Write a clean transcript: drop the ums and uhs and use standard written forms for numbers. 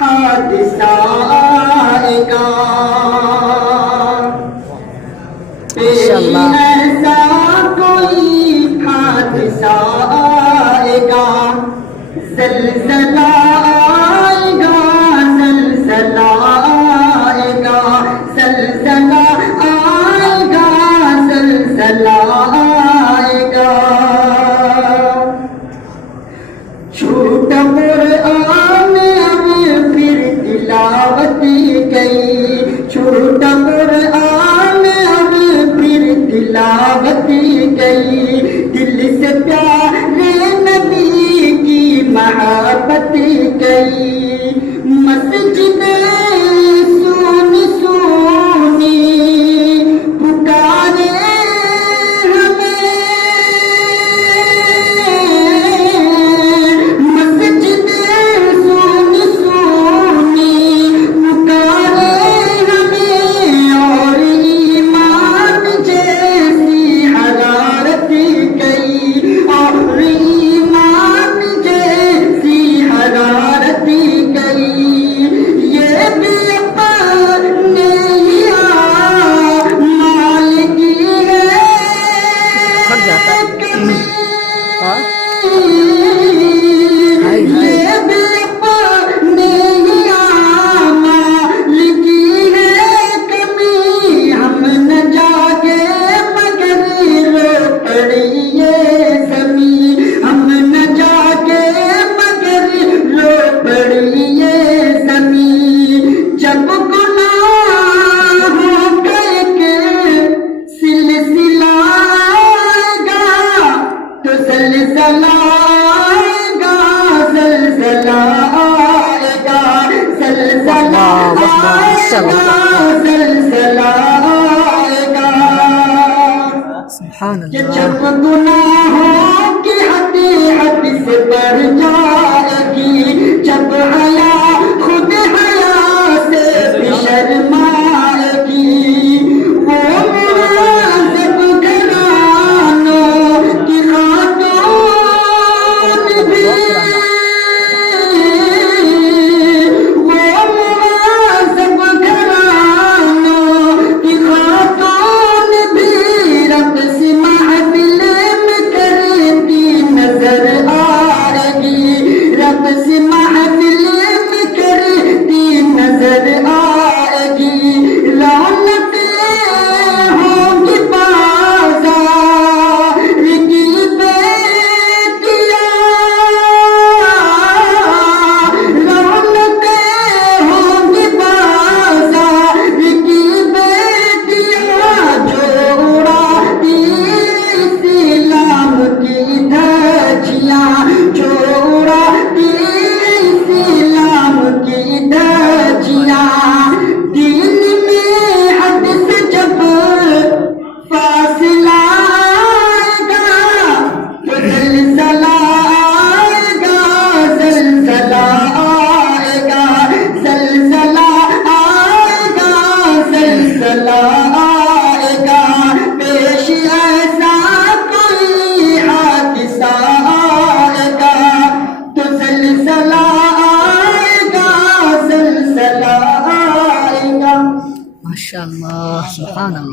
حادثہ آئے گا، ایسا کوئی حادثہ آئے گا، زلزلہ آئے گا، زلزلہ آئے گا، زلزلہ آئے گا، زلزلہ آئے گا۔ چھوٹا قرآن اب پھر تلاوت گئی، چھوٹا قرآن اب پھر تلاوت گئی، دل سے پیارے نبی کی محبت گئی، مسجد سونی سونی پکارے ہمیں، مسجد سونی سونی پکارے ہمیں، اور ایمان جیسی حرارت گئی، اور ایمان جیسی حرارت گئی، یہ بھی اپنے مال کی ہے کمی، یہ بھی اپنے مال کی ہے کمی، ہم نہ جاگے مگر رو پڑی یہ زمین، ہم نہ جاگے مگر رو پڑی یہ زمین، جب گناہوں کا ایک سلسلہ آئے گا تو زلزلہ آئے گا، زلزلہ آئے گا، زلزلہ آئے گا، زلزلہ آئے گا، کہ جب گناہوں کی حد سے بڑھ جائے گی، جب حیا خود حیا سے بھی شرمائے گی، وہ معذب گھرانوں کی خاتون بھی، وہ معذب گھرانوں کی خاتون بھی رب سے محفل میں کرتی نظر آئے گی، رب سے محفل میں کرتی نظر آئے گی، رونقیں ہوں گی بازار کی بیٹیاں، رونقیں ہوں گی بازار کی بیٹیاں، جو اڑاتی اسلام کی دھجیاں، جو اڑاتی اسلام کی دھجیاں، دین میں حد سے جب فاصلہ آئے گا تو زلزلہ آئے گا، زلزلہ آئے گا، زلزلہ آئے گا، زلزلہ آئے گا، پیش ایسا کوئی حادثہ آئے گا تو زلزلہ آئے گا، زلزلہ آئے گا۔ ماشاء اللہ، سبحان اللہ۔